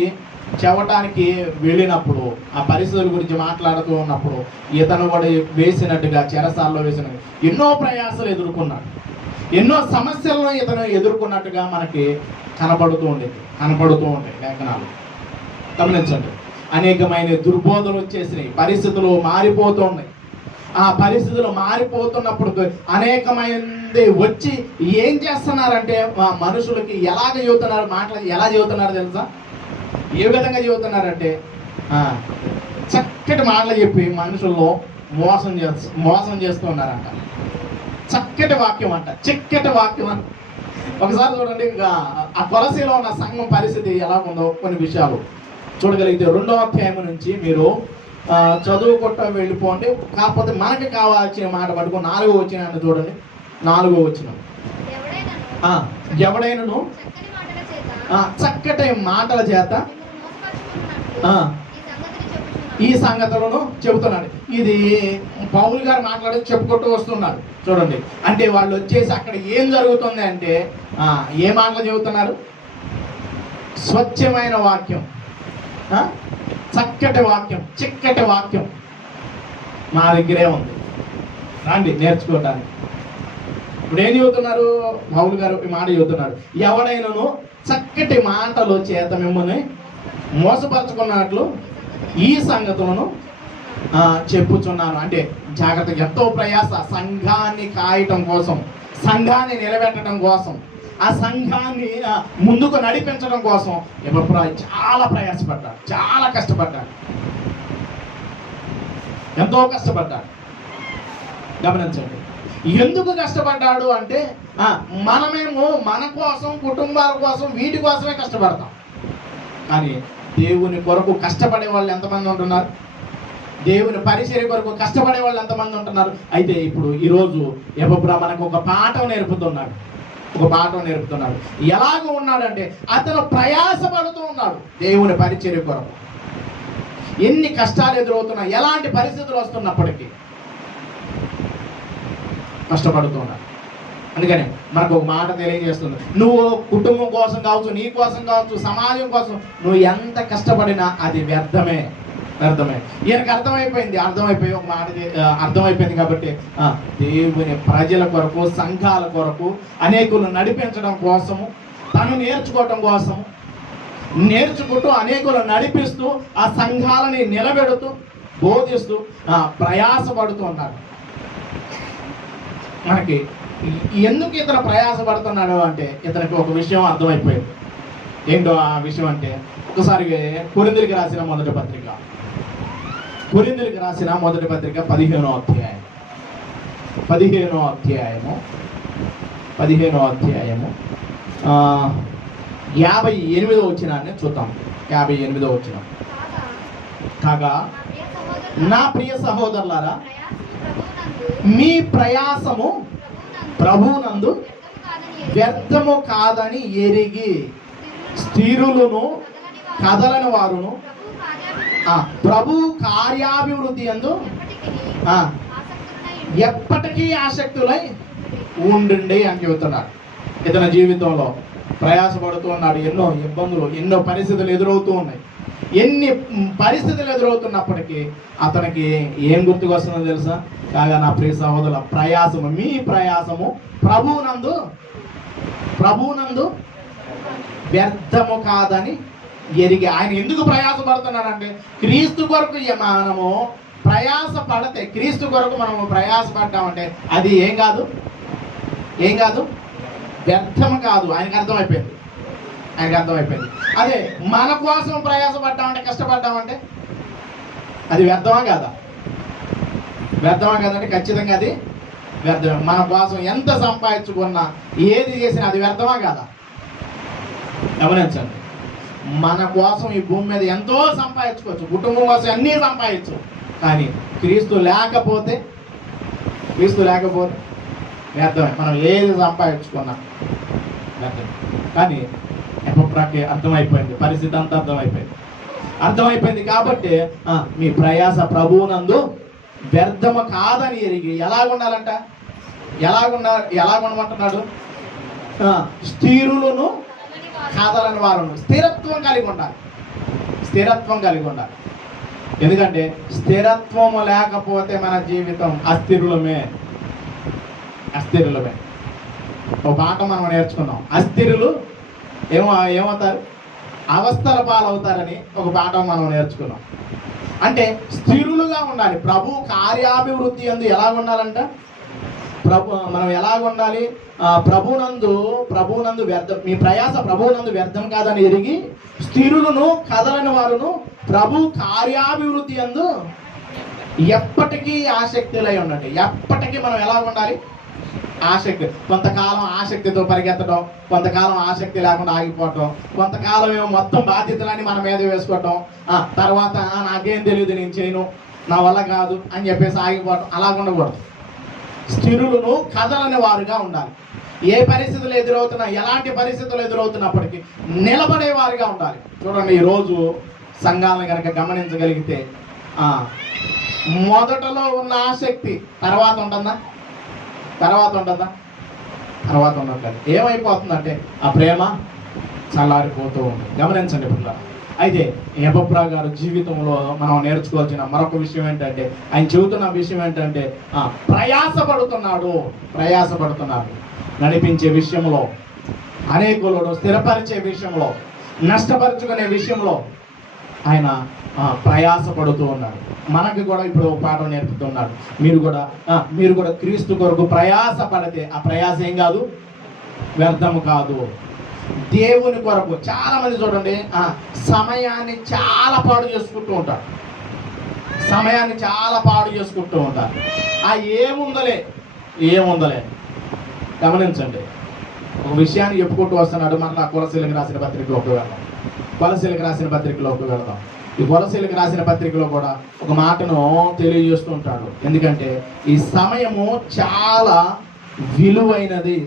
చెప్పటానికి వెళ్ళినప్పుడు, ఆ పరిస్థితుల గురించి మాట్లాడుతూ ఉన్నప్పుడు ఇతను కూడా వేసినట్టుగా చెరసాల్లో వేసినట్టు ఎన్నో ప్రయాసాలు ఎదుర్కొన్నాడు. ఎన్నో సమస్యలను ఇతను ఎదుర్కొన్నట్టుగా మనకి కనపడుతూ ఉంటాయి లేఖనాలు. గమనించండి, అనేకమైన దుర్బోధలు వచ్చేసినాయి. పరిస్థితులు మారిపోతూ ఉన్నాయి. ఆ పరిస్థితులు మారిపోతున్నప్పుడు అనేకమైనది వచ్చి ఏం చేస్తున్నారంటే మనుషులకి మాటలు ఎలా చెబుతున్నారు తెలుసా? ఏ విధంగా చెబుతున్నారంటే చక్కటి మాటలు చెప్పి మనుషుల్లో మోసం చేస్తూ ఉన్నారంట. చక్కటి వాక్యం అంట. ఒకసారి చూడండి, ఆ కొలసీలో ఉన్న సంఘం పరిస్థితి ఎలా ఉందో కొన్ని విషయాలు చూడగలిగితే 2వ అధ్యాయం నుంచి మీరు చదువుకుంటూ వెళ్ళిపోండి. కాకపోతే మనకి కావాల్సిన మాట పట్టుకుని 4వ వచనాన్ని చూడండి. 4వ వచనం. ఎవడైనను ఎవడైనను చక్కని మాటల చేత చక్కటి మాటల చేత మిమ్మల్ని మోసపరచుకున్నట్లు ఆ, ఈ ఈ సంగతిని చెప్పుచున్నాను. సంగతులను చెబుతున్నాడు. ఇది పౌలు గారు మాట్లాడి చెప్పుకుంటూ వస్తున్నారు. చూడండి, అంటే వాళ్ళు వచ్చేసి అక్కడ ఏం జరుగుతుంది అంటే ఏ మాటలు చెబుతున్నారు? స్వచ్ఛమైన వాక్యం, చక్కటి వాక్యం, చిక్కటి వాక్యం మా దగ్గరే ఉంది, రండి నేర్చుకోవడానికి. ఇప్పుడు ఏం చెబుతున్నారు? పౌలు గారు ఈ మాట చెబుతున్నారు, ఎవడైనను చక్కటి మాటలు చేత మిమ్మల్ని మోసపరచుకున్నట్లు ఈ సంగతులను చెప్పుచున్నాను. అంటే జాగ్రత్తగా, ఎంతో ప్రయాస సంఘాన్ని కాయటం కోసం, సంఘాన్ని నిలబెట్టడం కోసం, ఆ సంఘాన్ని ముందుకు నడిపించడం కోసం ఎపఫ్రా చాలా ప్రయాసపడ్డాడు, చాలా కష్టపడ్డాడు, ఎంతో కష్టపడ్డాడు. గమనించండి, ఎందుకు కష్టపడ్డాడు అంటే మనమేమో మన కోసం, కుటుంబాల కోసం, వీటి కోసమే కష్టపడతాం. కానీ దేవుని కొరకు కష్టపడే వాళ్ళు ఎంతమంది ఉంటున్నారు? దేవుని పరిచర్య కొరకు కష్టపడే వాళ్ళు ఎంతమంది ఉంటున్నారు? అయితే ఇప్పుడు ఈరోజు ఎపఫ్రా మనకు ఒక పాఠం నేర్పుతున్నాడు, ఎలాగ ఉన్నాడంటే అతను ప్రయాసపడుతూ ఉన్నాడు దేవుని పరిచర్య కొరకు. ఎన్ని కష్టాలు ఎదురవుతున్నా, ఎలాంటి పరిస్థితులు వస్తున్నప్పటికీ కష్టపడుతూ ఉన్నాడు. అందుకని మనకు ఒక మాట తెలియజేస్తుంది, నువ్వు కుటుంబం కోసం కావచ్చు, నీ కోసం కావచ్చు, సమాజం కోసం నువ్వు ఎంత కష్టపడినా అది వ్యర్థమే. ఈయనకు అర్థమైపోయి ఒక మాట అర్థమైపోయింది కాబట్టి దేవుని ప్రజల కొరకు, సంఘాల కొరకు, అనేకులను నడిపించడం కోసము, తను నేర్చుకోవటం కోసము, నేర్చుకుంటూ అనేకులను నడిపిస్తూ ఆ సంఘాలని నిలబెడుతూ, బోధిస్తూ ప్రయాసపడుతూ ఉన్నారు. మనకి ఎందుకు ఇతను ప్రయాసపడుతున్నాడు అంటే ఇతనికి ఒక విషయం అర్థమైపోయింది. ఏంటో ఆ విషయం అంటే, ఒకసారి కొరింథీయులకు రాసిన మొదటి పత్రిక 15వ అధ్యాయం 15వ అధ్యాయము 58వ వచనాన్ని చూద్దాం. 58వ వచనం. కాగా నా ప్రియ సహోదరులారా, మీ ప్రయాసము ప్రభువునందు వ్యర్థము కాదని ఎరిగి స్థిరులను కదలని వారును ప్రభు కార్యాభివృద్ధి యందు ఎప్పటికీ ఆసక్తులై ఉండండి అని చెబుతున్నాడు. ఇతని జీవితంలో ప్రయాసపడుతూ ఉన్నాడు. ఎన్నో ఇబ్బందులు, ఎన్నో పరిస్థితులు ఎదురవుతూ ఉన్నాయి. ఎన్ని పరిస్థితులు ఎదురవుతున్నప్పటికీ అతనికి ఏం గుర్తుకొస్తుందో తెలుసా? కాగా నా ప్రియ సహోదరుల ప్రయాసము, మీ ప్రయాసము ప్రభువునందు వ్యర్థము కాదని ఎరిగి. ఆయన ఎందుకు ప్రయాసపడుతున్నాడంటే, క్రీస్తు కొరకు మనము ప్రయాస పడితే, క్రీస్తు కొరకు మనము ప్రయాసపడ్డామంటే అది ఏం కాదు వ్యర్థము కాదు. ఆయనకు అర్థమైపోయింది. అదే మన కోసం ప్రయాసపడ్డామంటే, కష్టపడ్డామంటే అది వ్యర్థమా కాదా? కదంటే ఖచ్చితంగా అది వ్యర్థమే. మన కోసం ఎంత సంపాదించుకున్నా, ఏది చేసినా అది వ్యర్థమా కాదా? గమనించండి, మన కోసం ఈ భూమి మీద ఎంతో సంపాదించుకోవచ్చు, కుటుంబం కోసం అన్నీ సంపాదించు, కానీ క్రీస్తు లేకపోతే వ్యర్థమే. మనం ఏది సంపాదించుకున్నా వ్యర్థమే. కానీ ఎపఫ్రాకి అర్థమైపోయింది, పరిస్థితి అంతా అర్థమైపోయింది కాబట్టి మీ ప్రయాస ప్రభువునందు వ్యర్థము కాదని ఎరిగి ఎలాగుండాలంట? ఎలాగుండమంటున్నాడు? స్థిరులను కదలని వారును. స్థిరత్వం కలిగి ఉండాలి. ఎందుకంటే స్థిరత్వము లేకపోతే మన జీవితం అస్థిరులమే. ఒక పాట మనం నేర్చుకున్నాం, అస్థిరులు ఏమవుతారు? అవస్థల పాలవుతారని ఒక పాట మనం నేర్చుకున్నాం. అంటే స్థిరులుగా ఉండాలి. ప్రభు కార్యాభివృద్ధి యందు ఎలా ఉండాలంట? మనం ఎలాగ ఉండాలి? ప్రభువునందు వ్యర్థం, మీ ప్రయాస ప్రభువునందు వ్యర్థం కాదని ఎరిగి స్థిరులను కదలని వారును ప్రభు కార్యాభివృద్ధి యందు ఎప్పటికీ ఆసక్తులై ఉండండి. ఎప్పటికీ మనం ఎలా ఉండాలి? ఆసక్తి. కొంతకాలం ఆసక్తితో పరిగెత్తడం, కొంతకాలం ఆసక్తి లేకుండా ఆగిపోవటం, కొంతకాలం ఏమో మొత్తం బాధ్యతలని మన మీద వేసుకోవటం, తర్వాత నాకేం తెలియదు, నేను చేయను, నా వల్ల కాదు అని చెప్పేసి ఆగిపోవటం. అలా ఉండకూడదు. స్థిరులను కదలని వారుగా ఉండాలి. ఏ పరిస్థితులు ఎదురవుతున్నా, ఎలాంటి పరిస్థితులు ఎదురవుతున్నప్పటికీ నిలబడే వారుగా ఉండాలి. చూడండి, ఈరోజు సంఘాలను కనుక గమనించగలిగితే మొదటలో ఉన్న ఆసక్తి తర్వాత ఉంటుందా? తర్వాత ఉండట్లేదు. ఏమైపోతుందంటే ఆ ప్రేమ చల్లారిపోతూ ఉంది. గమనించండి పిల్లలు. అయితే ఎపఫ్రా గారు జీవితంలో మనం నేర్చుకోవాల్సిన మరొక విషయం ఏంటంటే, ఆయన చెబుతున్న విషయం ఏంటంటే ప్రయాసపడుతున్నాడు. నడిపించే విషయంలో, అనేకులను స్థిరపరిచే విషయంలో, నష్టపరుచుకునే విషయంలో ఆయన ప్రయాసపడుతూ ఉన్నాడు. మనకి కూడా ఇప్పుడు పాఠం నేర్పుతున్నాడు. మీరు కూడా క్రీస్తు కొరకు ప్రయాసపడితే ఆ ప్రయాస ఏం కాదు, వ్యర్థము కాదు. దేవుని కొరకు చాలా మంది చూడండి సమయాన్ని చాలా పాడు చేసుకుంటూ ఉంటారు. ఏముందలే గమనించండి. ఒక విషయాన్ని చెప్పుకుంటూ వస్తున్నాడు. మళ్ళీ కొలసీలకు రాసిన పత్రికలోకి వెళ్దాం. ఈ కొలసీలకు రాసిన పత్రికలో కూడా ఒక మాటను తెలియజేస్తూ ఉంటాడు. ఎందుకంటే ఈ సమయము చాలా విలువైనది.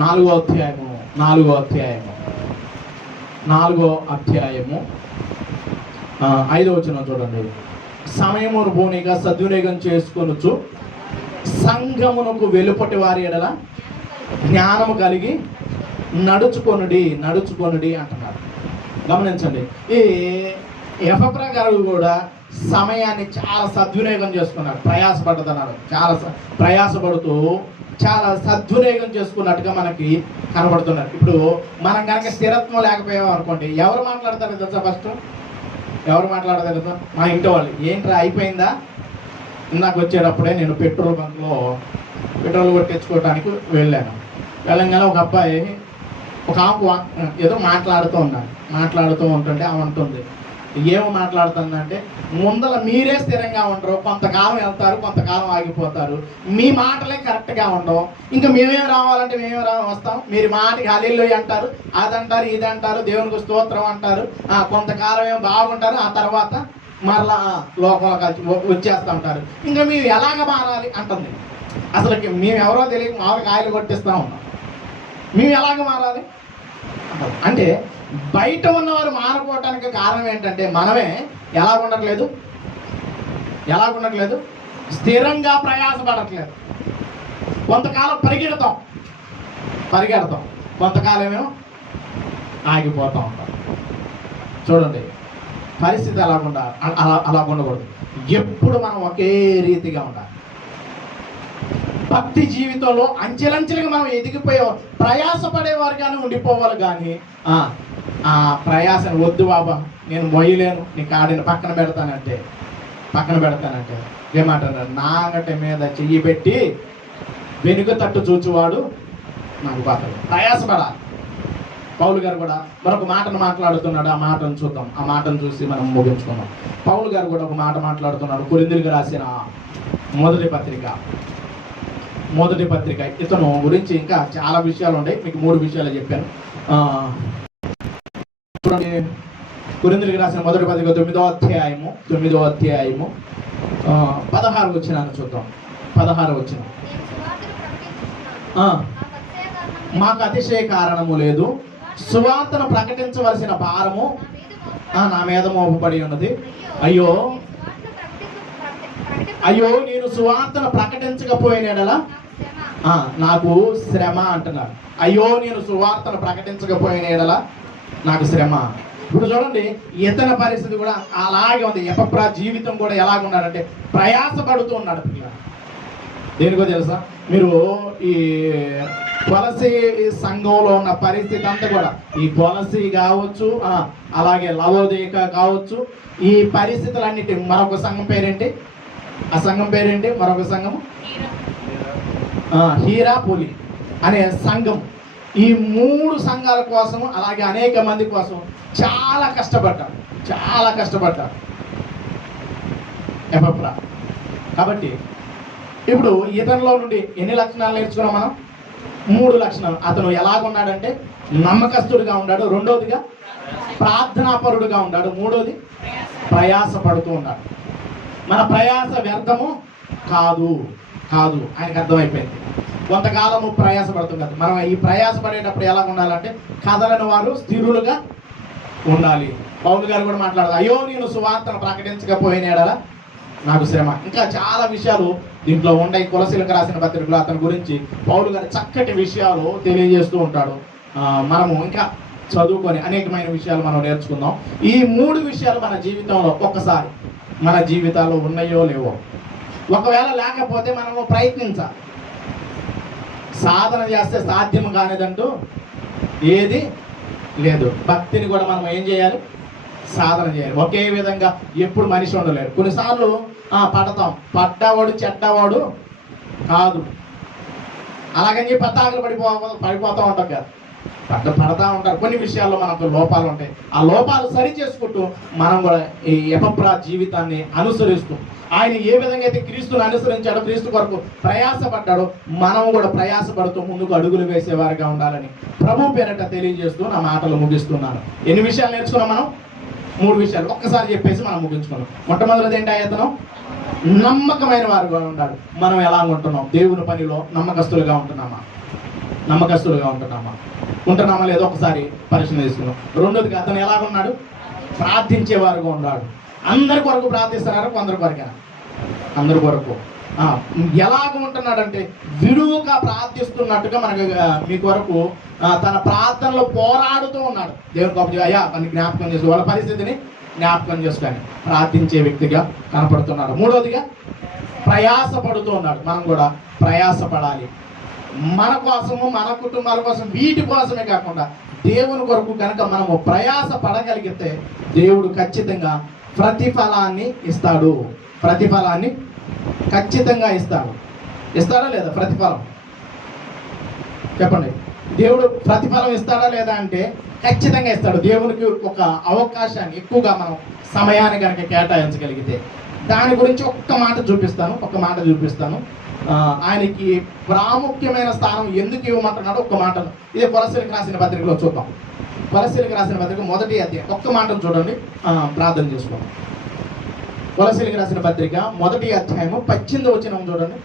4వ అధ్యాయము 5వ వచనం చూడండి. సమయమును పోనీగా సద్వినియోగం చేసుకొనుచు సంఘమునకు వెలుపటి వారి ఎడల జ్ఞానము కలిగి నడుచుకొనుడి అంటున్నారు. గమనించండి, ఈ ఎపఫ్రా గారు కూడా సమయాన్ని చాలా సద్వినియోగం చేసుకున్నాడు. ప్రయాసపడుతూ చాలా సద్వినియోగం చేసుకున్నట్టుగా మనకి కనబడుతున్నారు. ఇప్పుడు మనం కనుక స్థిరత్వం లేకపోయాం అనుకోండి, ఎవరు మాట్లాడతారు తెలుసా? ఫస్ట్ ఎవరు మాట్లాడతారు తెలుసా? మా ఇంటి వాళ్ళు. ఏంట్రా అయిపోయిందా? ఇందాక వచ్చేటప్పుడే నేను పెట్రోల్ బంక్లో పెట్రోల్ కొట్టించుకోవడానికి వెళ్ళాను. వెళ్ళంగానే ఒక అబ్బాయి ఒక ఆమె ఏదో మాట్లాడుతూ ఉంటుంటే ఆమె అంటుంది, ఏమో మాట్లాడుతుందంటే, ముందర మీరే స్థిరంగా ఉండరు, కొంతకాలం వెళ్తారు, కొంతకాలం ఆగిపోతారు, మీ మాటలే కరెక్ట్గా ఉండవు, ఇంకా మేమేం రావాలంటే వస్తాం, మీరు మాటకి హల్లెలూయా అంటారు, అదంటారు, ఇదంటారు, దేవునికి స్తోత్రం అంటారు, కొంతకాలం ఏమో బాగుంటారు, ఆ తర్వాత మరలా లోకంలో కలిసి వచ్చేస్తూ ఉంటారు, ఇంకా మేము ఎలాగ మారాలి అంటుంది. అసలు మేము ఎవరో తెలియక మామూలుగా ఆయిల్ కొట్టిస్తూ ఉన్నాం, మేము ఎలాగ మారాలి అంటే బయట ఉన్నవారు మారిపోవటానికి కారణం ఏంటంటే మనమే ఎలా ఉండట్లేదు, స్థిరంగా ప్రయాసపడట్లేదు. కొంతకాలం పరిగెడతాం, కొంతకాలం ఏమో ఆగిపోతూ ఉంటాం. చూడండి, పరిస్థితి అలా ఉండకూడదు. ఎప్పుడు మనం ఒకే రీతిగా ఉండాలి. భక్తి జీవితంలో అంచెలంచెలుగా మనం ఎదిగిపోయే ప్రయాసపడేవారుగానే ఉండిపోవాలి. కానీ ఆ ప్రయాసను వద్దు బాబా, నేను మొయ్యలేను, నీ కాడిని పక్కన పెడతానంటే ఏమంటారు? నాగటి మీద చెయ్యి పెట్టి వెనుక తట్టు చూచువాడు నాకు బాధలు. ప్రయాసపడాలి. పౌలు గారు కూడా మరొక మాటను మాట్లాడుతున్నాడు. ఆ మాటను చూద్దాం. ఆ మాటను చూసి మనం ముగించుకుందాం. పౌలు గారు కూడా ఒక మాట మాట్లాడుతున్నాడు. కొరింథీయులకు రాసిన మొదటి పత్రిక. ఇతను గురించి ఇంకా చాలా విషయాలు ఉన్నాయి, మీకు 3 విషయాలు చెప్పాను. చూడండి, కొరింథీయులకు రాసిన మొదటి పత్రిక 9వ అధ్యాయము 16 వచనాన్ని చూద్దాం. 16 వచనం. మాకు అతిశయ కారణము లేదు, సువార్తను ప్రకటించవలసిన భారము నా మీద మోపబడి ఉన్నది. అయ్యో నేను సువార్తను ప్రకటించకపోయిన నాకు శ్రమ అంటున్నారు. అయ్యో నేను సువార్తను ప్రకటించకపోయిన నాకు శ్రమ. ఇప్పుడు చూడండి, ఇతని పరిస్థితి కూడా అలాగే ఉంది. ఎపఫ్రా జీవితం కూడా ఎలాగున్నాడంటే ప్రయాసపడుతూ ఉన్నాడు. దేనికో తెలుసా? మీరు ఈ కొలసీ సంఘంలో ఉన్న పరిస్థితి అంతా కూడా, ఈ కొలసీ కావచ్చు, అలాగే లవోదిక కావచ్చు, ఈ పరిస్థితులన్నిటి మరొక సంఘం పేరేంటి? ఆ సంఘం పేరేంటి? మరొక సంఘం హీరాపోలి అనే సంఘం. ఈ 3 సంఘాల కోసం, అలాగే అనేక మంది కోసం చాలా కష్టపడ్డాడు ఎపఫ్రా. కాబట్టి ఇప్పుడు ఇతనిలో నుండి ఎన్ని లక్షణాలు నేర్చుకున్నాం మనం? 3 లక్షణాలు. అతను ఎలాగున్నాడంటే నమ్మకస్తుడిగా ఉన్నాడు, రెండోదిగా ప్రార్థనాపరుడుగా ఉన్నాడు, మూడోది ప్రయాసపడుతూ ఉన్నాడు. మన ప్రయాస వ్యర్థము కాదు కాదు ఆయనకు అర్థమైపోయింది. కొంతకాలము ప్రయాసపడుతుంది కదా. మనం ఈ ప్రయాసపడేటప్పుడు ఎలా ఉండాలంటే కదలని వారు స్థిరులుగా ఉండాలి. పౌలు గారు కూడా మాట్లాడదు, అయ్యో నేను సువార్తను ప్రకటించకపోయినాడా నాకు శ్రమ. ఇంకా చాలా విషయాలు దీంట్లో ఉన్నాయి. కొలసీలకు రాసిన పత్రికలో అతని గురించి పౌలు గారు చక్కటి విషయాలు తెలియజేస్తూ ఉంటాడు. మనము ఇంకా చదువుకొని అనేకమైన విషయాలు మనం నేర్చుకుందాం. ఈ 3 విషయాలు మన జీవితంలో ఒక్కసారి మన జీవితాల్లో ఉన్నాయో లేవో, ఒకవేళ లేకపోతే మనము ప్రయత్నించాలి. సాధన చేస్తే సాధ్యం కానిదంటూ ఏది లేదు. భక్తిని కూడా మనం ఏం చేయాలి? సాధన చేయాలి. ఒకే విధంగా ఎప్పుడు మనిషి ఉండలేడు. కొన్నిసార్లు పడతాం, పడ్డవాడు చెడ్డవాడు కాదు, అలాగని చెప్పి పతాకులు పడిపోతూ ఉంటాం కదా. పడతా ఉంటారు. కొన్ని విషయాల్లో మనకు లోపాలు ఉంటాయి. ఆ లోపాలు సరి చేసుకుంటూ మనం కూడా ఈ ఎపప్రా జీవితాన్ని అనుసరిస్తూ, ఆయన ఏ విధంగా అయితే క్రీస్తుని అనుసరించాడో, క్రీస్తు కొరకు ప్రయాసపడ్డాడో, మనం కూడా ప్రయాసపడుతూ ముందుకు అడుగులు వేసేవారుగా ఉండాలని ప్రభు పేరట తెలియజేస్తూ నా మాటలు ముగిస్తున్నాను. ఎన్ని విషయాలు నేర్చుకున్నాం మనం? 3 విషయాలు ఒక్కసారి చెప్పేసి మనం ముగించుకున్నాం. మొట్టమొదటిది ఏంటి? ఆయతనం నమ్మకమైన వారుగా ఉన్నాడు. మనం ఎలా ఉంటున్నాం? దేవుని పనిలో నమ్మకస్తులుగా ఉంటున్నామా? ఉంటున్నామా లేదో ఒకసారి పరిశీలన తీసుకున్నాం. రెండోదిగా అతను ఎలా ఉన్నాడు? ప్రార్థించేవారుగా ఉన్నాడు. అందరి కొరకు ప్రార్థిస్తున్నారు, కొందరి కొరకేనా? అందరి కొరకు. ఎలాగ ఉంటున్నాడంటే విడువుగా ప్రార్థిస్తున్నట్టుగా మనకు మీ కొరకు తన ప్రార్థనలో పోరాడుతూ ఉన్నాడు. దేవుని గొప్ప అయ్యా తనని జ్ఞాపకం చేసుకో, వాళ్ళ పరిస్థితిని జ్ఞాపకం చేసుకొని ప్రార్థించే వ్యక్తిగా కనపడుతున్నాడు. మూడోదిగా ప్రయాసపడుతూ ఉన్నాడు. మనం కూడా ప్రయాసపడాలి. మన కోసము, మన కుటుంబాల కోసం, వీటి కోసమే కాకుండా దేవుని కొరకు కనుక మనము ప్రయాస పడగలిగితే దేవుడు ఖచ్చితంగా ప్రతిఫలాన్ని ఇస్తాడు. ప్రతిఫలాన్ని ఖచ్చితంగా ఇస్తాడు. ఇస్తాడా లేదా? ప్రతిఫలం చెప్పండి. దేవుడు ప్రతిఫలం ఇస్తాడా లేదా అంటే ఖచ్చితంగా ఇస్తాడు. దేవునికి ఒక అవకాశాన్ని ఎక్కువగా మనం సమయాన్ని కనుక కేటాయించగలిగితే. దాని గురించి ఒక్క మాట చూపిస్తాను. ఆయనకి ప్రాముఖ్యమైన స్థానం ఎందుకు ఇవ్వమంటున్నాడో ఒక్క మాట. ఇదే కొలస్సీలకు రాసిన పత్రికలో చూద్దాం. కొలస్సీలకు రాసిన పత్రిక 1వ అధ్యాయం ఒక్క మాటను చూడండి, ప్రార్థన చేసుకోండి. కొలస్సీలకు రాసిన పత్రిక 1వ అధ్యాయము 18వ వచనం చూడండి.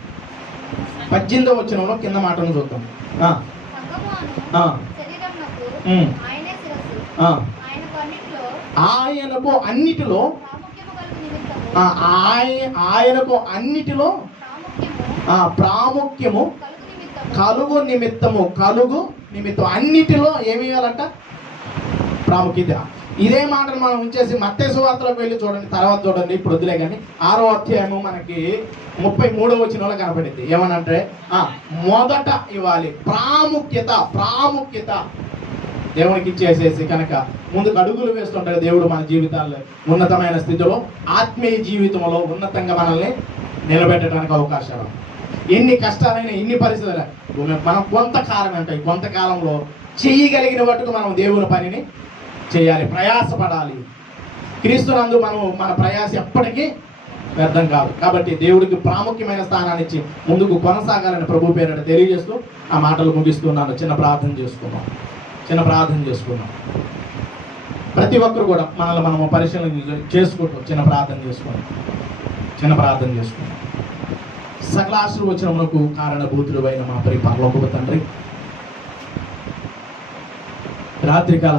18వ వచనంలో కింద మాటను చూద్దాం. ఆయనకు అన్నిటిలో ప్రాముఖ్యము కలుగు నిమిత్తము. అన్నిటిలో ఏమి ఇవ్వాలంట? ప్రాముఖ్యత. ఇదే మాటను మనం ఉంచేసి మత్తయి సువార్తలోకి వెళ్ళి చూడండి, తర్వాత చూడండి, ఇప్పుడు వద్దులే కానీ 6వ అధ్యాయము మనకి 33వ వచనంలో కనపడింది. ఏమనంటే మొదట ఇవ్వాలి ప్రాముఖ్యత దేవునికి ఇచ్చేసేసి కనుక ముందుకు అడుగులు వేస్తుంటాడు. దేవుడు మన జీవితాల్లో ఉన్నతమైన స్థితిలో, ఆత్మీయ జీవితంలో ఉన్నతంగా మనల్ని నిలబెట్టడానికి అవకాశాలు. ఎన్ని కష్టాలైనా, ఎన్ని పరిస్థితులు మనం కొంతకాలంలో చేయగలిగిన మట్టుకు మనం దేవుని పనిని చేయాలి, ప్రయాసపడాలి. క్రీస్తునందు మన ప్రయాస ఎప్పటికీ వ్యర్థం కాదు. కాబట్టి దేవుడికి ప్రాముఖ్యమైన స్థానాన్ని ఇచ్చి ముందుకు కొనసాగాలని ప్రభు పేరిట తెలియజేస్తూ ఆ మాటలు ముగిస్తున్నాను. చిన్న ప్రార్థన చేసుకుందాం. ప్రతి ఒక్కరు కూడా మనల్ని మనము పరిశీలన చేసుకుంటూ చిన్న ప్రార్థన చేసుకుంటాం. సకల ఆశీర్వచనములకు కారణభూతుడైన మా పరలోకపు తండ్రి, రాత్రికాల